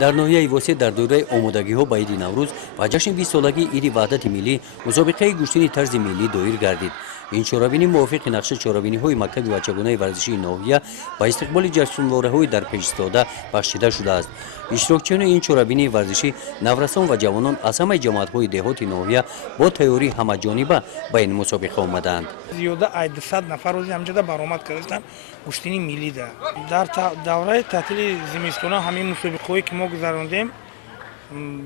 дар ноҳияи восеъ дар дораи омодагиҳо ба иди наврӯз ва ҷашни 20 солагии иди ваҳдати миллӣ мусобиқаи гӯштини тарзи миллӣ доир гардид. ин чорабинӣ мувофиқи нақша чорабиниҳои мактаби бачагонаи варзишии ноҳия ба истиқболи ҷашнвораҳои дар пеш истода бахшида шудааст. иштирокчиёни ин чорабинии варзишӣ наврасон ва ҷавонон аз ҳамаи ҷамоатҳои деҳоти ноҳия бо тайёрӣ ҳамаҷониба ба ин мусобиқа омадаанд. зиёда аз 200 нафар рӯзи ҳамҷода баромад кардастанд гӯштини миллида. дар давраи таътили зимистона ҳамин мусобиқаҳое ки мо гузарондем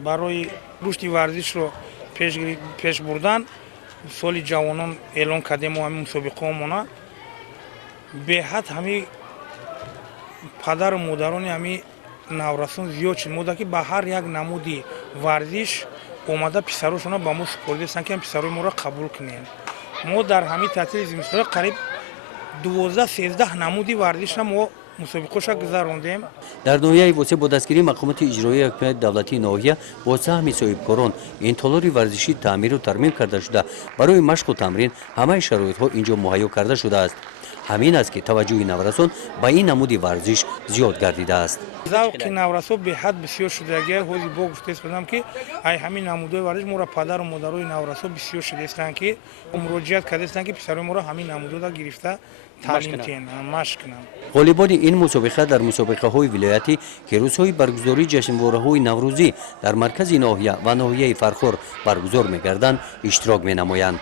барои рушди варзишро пеш бурдан соли ҷавонон эълон кардем ҳамин мусобиқаҳомона беҳад ҳамин падару модарони ҳамин наврасон зиёд шуд модаки ба ҳар як намуди варзиш омада писарошона ба мо супордастанд ки ҳам писарои моро қабул кунем. мо дар ҳамин таътили зимистона қариб 12-13 намуди варзишра мо мусобиқаша гузарондем. дар ноҳияи восеъ бо дастгирии мақомоти иҷроии ҳокимияти давлатии ноҳия бо саҳми соҳибкорон ин толори варзишӣ таъмиру тармим карда шуда барои машқу тамрин ҳамаи шароитҳо инҷо муҳайё карда шудааст. ҳамин аст ки таваҷҷӯҳи наврасон ба ин намуди варзиш зиёд гардидааст. завқи наврасон беҳад бисёр шуда. агар ҳози бо гуфтаистам ки ай ҳамин намудҳои варзиш моро падару модарои наврасон бисёр шудаистанд ки муроҷиат кардаистанд ки писарои моро ҳамин намудҳоро гирифта таълим диҳанд машқ кунанд. ғолибони ин мусобиқа дар мусобиқаҳои вилоятӣ ки рӯзҳои баргузории ҷашнвораҳои наврӯзӣ дар маркази ноҳия ва ноҳияи фархор баргузор мегарданд иштирок менамоянд.